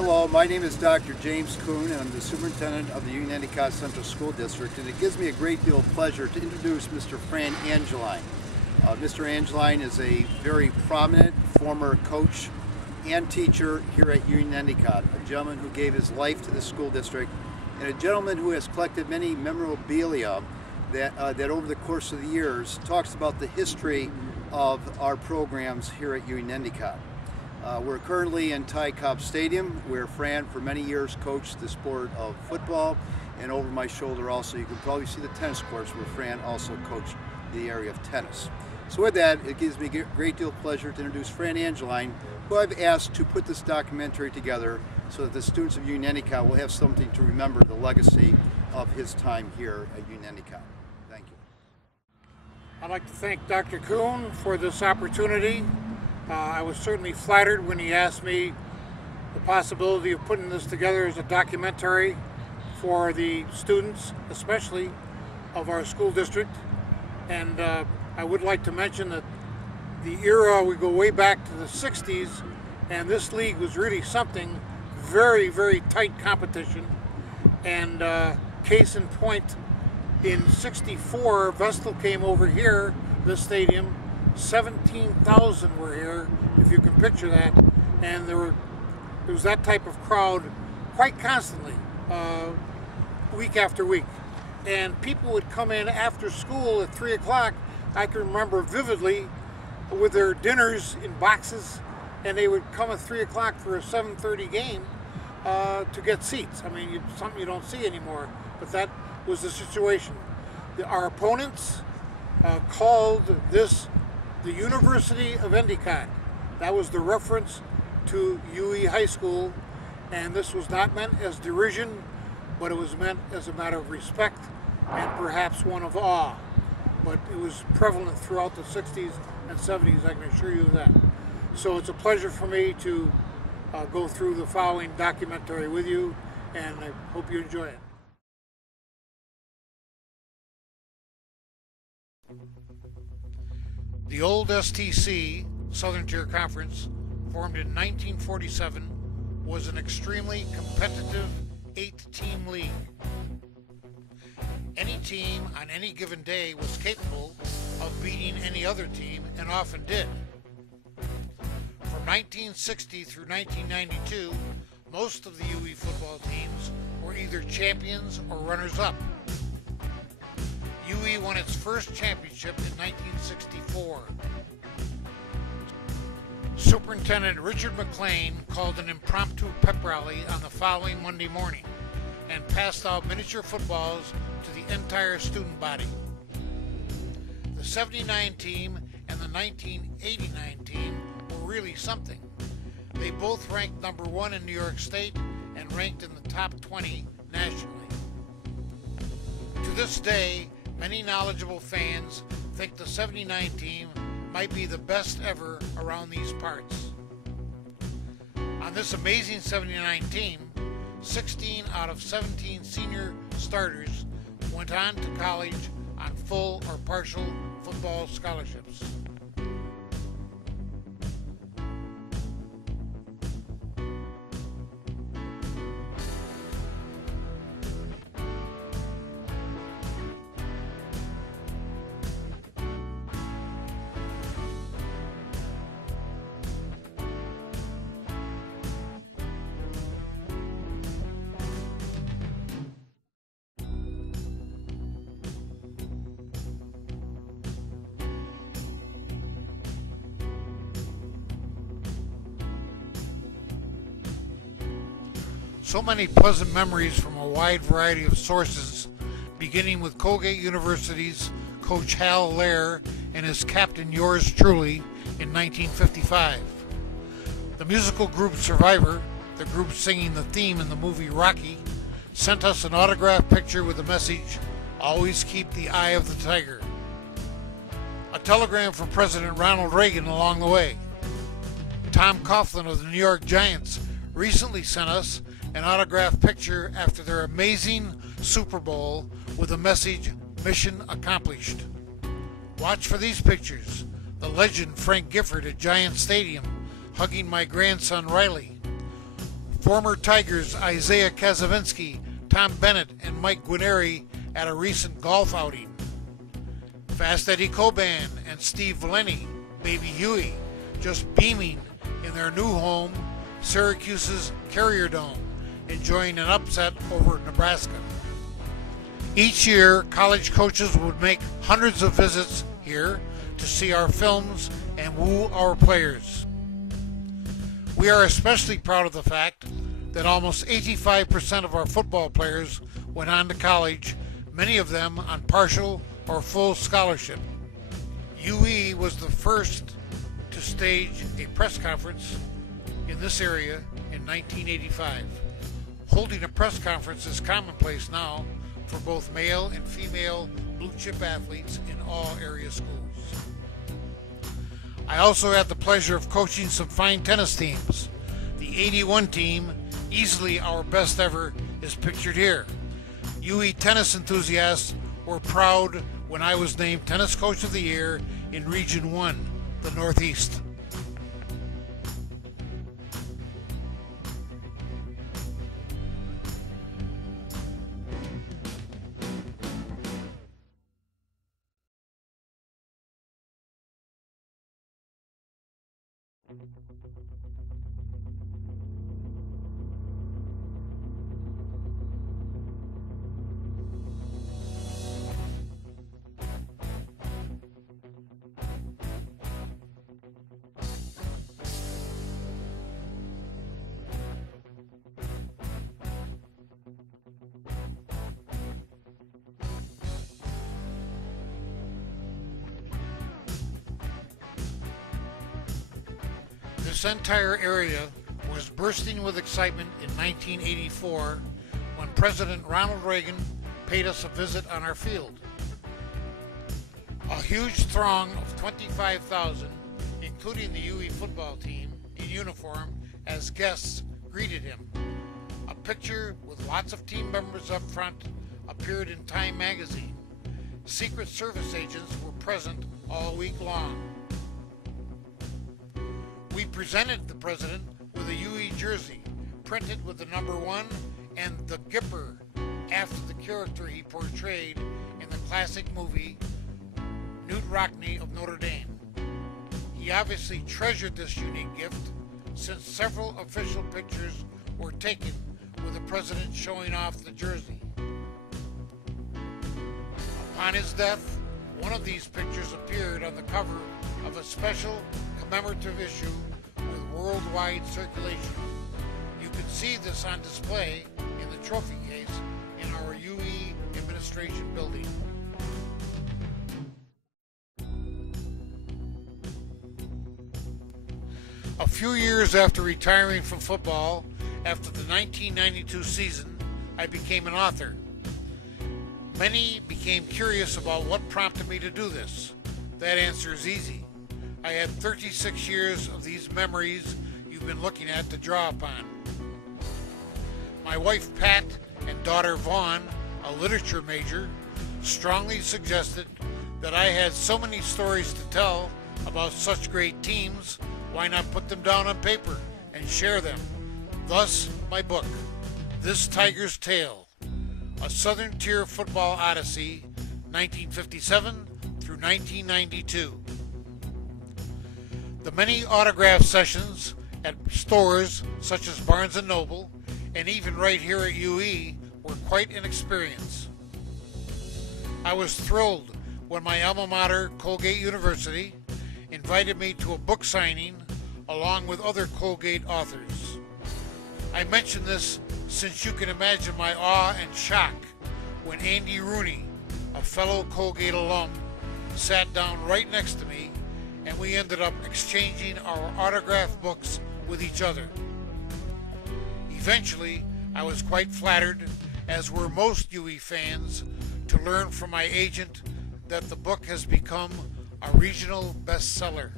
Hello, my name is Dr. James Kuhn, and I'm the superintendent of the Union Endicott Central School District, and it gives me a great deal of pleasure to introduce Mr. Fran Angeline. Mr. Angeline is a very prominent former coach and teacher here at Union Endicott, a gentleman who gave his life to the school district, and a gentleman who has collected many memorabilia that over the course of the years talks about the history of our programs here at Union Endicott. We're currently in Ty Cobb Stadium, where Fran for many years coached the sport of football, and over my shoulder also you can probably see the tennis courts where Fran also coached the area of tennis. So with that, it gives me a great deal of pleasure to introduce Fran Angeline, who I've asked to put this documentary together so that the students of Union Endicott will have something to remember the legacy of his time here at Union Endicott. Thank you. I'd like to thank Dr. Kuhn for this opportunity. I was certainly flattered when he asked me the possibility of putting this together as a documentary for the students, especially of our school district. And I would like to mention that the era, we go way back to the 60s, and this league was really something, very, very tight competition. And case in point, in '64, Vestal came over here, this stadium, 17,000 were here, if you can picture that, and there was that type of crowd quite constantly, week after week. And people would come in after school at 3 o'clock, I can remember vividly, with their dinners in boxes, and they would come at 3 o'clock for a 7:30 game to get seats. I mean, something you don't see anymore, but that was the situation. Our opponents called this the University of Endicott. That was the reference to UE High School, and this was not meant as derision, but it was meant as a matter of respect and perhaps one of awe. But it was prevalent throughout the 60s and 70s, I can assure you of that. So it's a pleasure for me to go through the following documentary with you, and I hope you enjoy it. The old STC, Southern Tier Conference, formed in 1947, was an extremely competitive 8-team league. Any team on any given day was capable of beating any other team, and often did. From 1960 through 1992, most of the UE football teams were either champions or runners-up. UE won its first championship in 1964. Superintendent Richard McLean called an impromptu pep rally on the following Monday morning and passed out miniature footballs to the entire student body. The 79 team and the 1989 team were really something. They both ranked number 1 in New York State and ranked in the top 20 nationally. To this day, many knowledgeable fans think the 79 team might be the best ever around these parts. On this amazing 79 team, 16 out of 17 senior starters went on to college on full or partial football scholarships. So many pleasant memories from a wide variety of sources, beginning with Colgate University's Coach Hal Lair and his captain, yours truly, in 1955. The musical group Survivor, the group singing the theme in the movie Rocky, sent us an autographed picture with the message, "Always keep the eye of the tiger." A telegram from President Ronald Reagan along the way. Tom Coughlin of the New York Giants recently sent us an autographed picture after their amazing Super Bowl with the message, "Mission accomplished." Watch for these pictures. The legend Frank Gifford at Giant Stadium hugging my grandson Riley. Former Tigers Isaiah Kazavinsky, Tom Bennett, and Mike Guarneri at a recent golf outing. Fast Eddie Coban and Steve Valeni, Baby Huey, just beaming in their new home, Syracuse's Carrier Dome, enjoying an upset over Nebraska. Each year, college coaches would make hundreds of visits here to see our films and woo our players. We are especially proud of the fact that almost 85% of our football players went on to college, many of them on partial or full scholarship. UE was the first to stage a press conference in this area in 1985. Holding a press conference is commonplace now for both male and female blue chip athletes in all area schools. I also had the pleasure of coaching some fine tennis teams. The 81 team, easily our best ever, is pictured here. UE tennis enthusiasts were proud when I was named Tennis Coach of the Year in Region 1, the Northeast. This entire area was bursting with excitement in 1984 when President Ronald Reagan paid us a visit on our field. A huge throng of 25,000, including the UE football team in uniform as guests, greeted him. A picture with lots of team members up front appeared in Time magazine. Secret Service agents were present all week long. We presented the president with a UE jersey printed with the number 1 and the Gipper after the character he portrayed in the classic movie Newt Rockney of Notre Dame. He obviously treasured this unique gift since several official pictures were taken with the president showing off the jersey. Upon his death, one of these pictures appeared on the cover of a special commemorative issue with worldwide circulation. You can see this on display in the trophy case in our UE administration building. A few years after retiring from football, after the 1992 season, I became an author. Many became curious about what prompted me to do this. That answer is easy. I had 36 years of these memories you've been looking at to draw upon. My wife Pat and daughter Vaughn, a literature major, strongly suggested that I had so many stories to tell about such great teams, why not put them down on paper and share them? Thus, my book, This Tiger's Tale, A Southern Tier Football Odyssey, 1957 through 1992. The many autograph sessions at stores such as Barnes & Noble and even right here at UE were quite an experience. I was thrilled when my alma mater, Colgate University, invited me to a book signing along with other Colgate authors. I mention this since you can imagine my awe and shock when Andy Rooney, a fellow Colgate alum, sat down right next to me and we ended up exchanging our autographed books with each other. Eventually, I was quite flattered, as were most UE fans, to learn from my agent that the book has become a regional bestseller.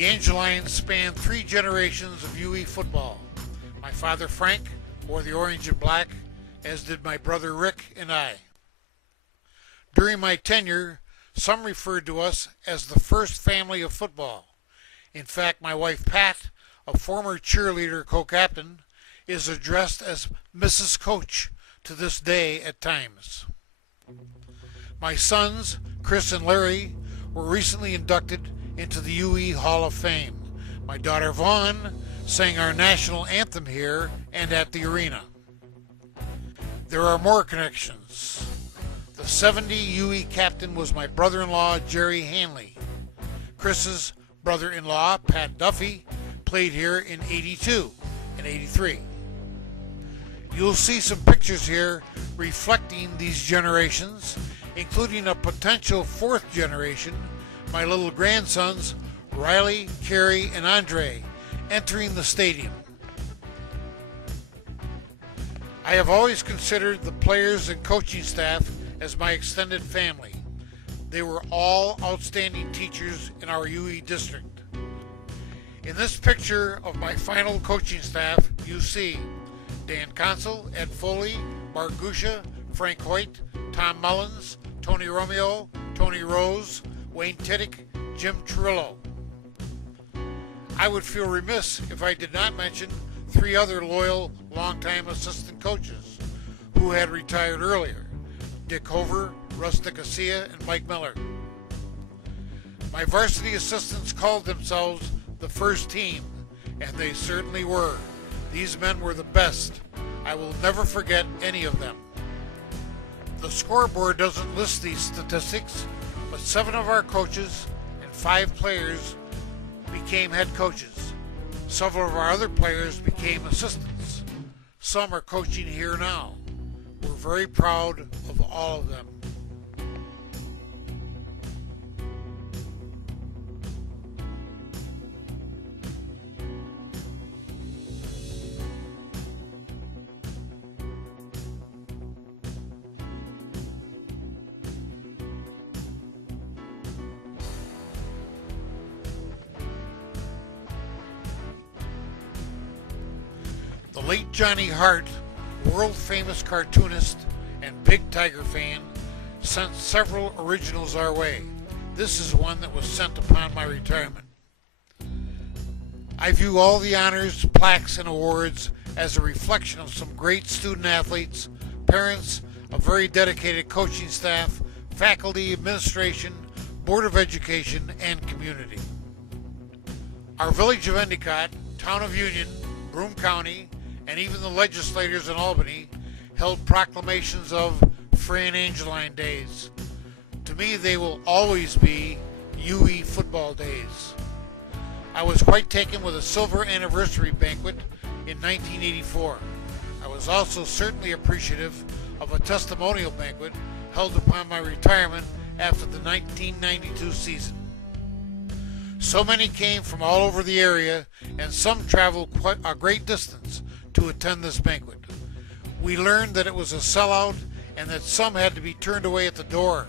The Angelines spanned 3 generations of UE football. My father Frank wore the orange and black, as did my brother Rick and I. During my tenure, some referred to us as the first family of football. In fact, my wife Pat, a former cheerleader co-captain, is addressed as Mrs. Coach to this day at times. My sons, Chris and Larry, were recently inducted into the UE Hall of Fame. My daughter Vaughn sang our national anthem here and at the arena. There are more connections. The 70 UE captain was my brother-in-law Jerry Hanley. Chris's brother-in-law Pat Duffy played here in 82 and 83. You'll see some pictures here reflecting these generations, including a potential 4th generation, my little grandsons Riley, Carrie, and Andre, entering the stadium. I have always considered the players and coaching staff as my extended family. They were all outstanding teachers in our UE district. In this picture of my final coaching staff, you see Dan Consul, Ed Foley, Mark Gusha, Frank Hoyt, Tom Mullins, Tony Romeo, Tony Rose, Wayne Tiddick, Jim Trillo. I would feel remiss if I did not mention 3 other loyal, longtime assistant coaches who had retired earlier: Dick Hover, Russ Nicosia, and Mike Miller. My varsity assistants called themselves the first team, and they certainly were. These men were the best. I will never forget any of them. The scoreboard doesn't list these statistics, but 7 of our coaches and 5 players became head coaches. Several of our other players became assistants. Some are coaching here now. We're very proud of all of them. The late Johnny Hart, world-famous cartoonist and big Tiger fan, sent several originals our way. This is one that was sent upon my retirement. I view all the honors, plaques, and awards as a reflection of some great student athletes, parents, a very dedicated coaching staff, faculty, administration, Board of Education, and community. Our village of Endicott, town of Union, Broome County, and even the legislators in Albany held proclamations of Fran Angeline days. To me, they will always be UE football days. I was quite taken with a silver anniversary banquet in 1984. I was also certainly appreciative of a testimonial banquet held upon my retirement after the 1992 season. So many came from all over the area, and some traveled quite a great distance to attend this banquet. We learned that it was a sellout and that some had to be turned away at the door.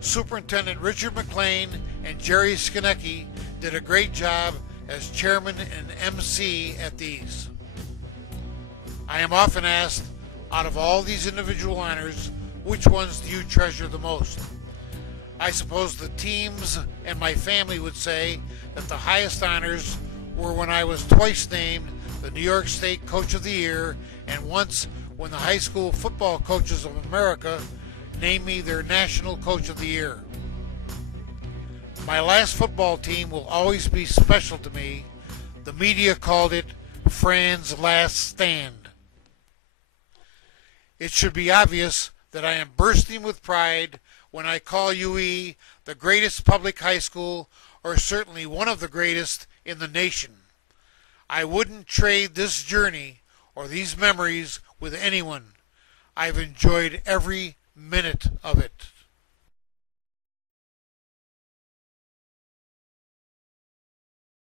Superintendent Richard McLean and Jerry Skonecki did a great job as chairman and MC at these. I am often asked, out of all these individual honors, which ones do you treasure the most? I suppose the teams and my family would say that the highest honors were when I was twice named the New York State Coach of the Year, and once when the High School Football Coaches of America named me their National Coach of the Year. My last football team will always be special to me. The media called it Fran's Last Stand. It should be obvious that I am bursting with pride when I call UE the greatest public high school, or certainly one of the greatest in the nation. I wouldn't trade this journey or these memories with anyone. I've enjoyed every minute of it.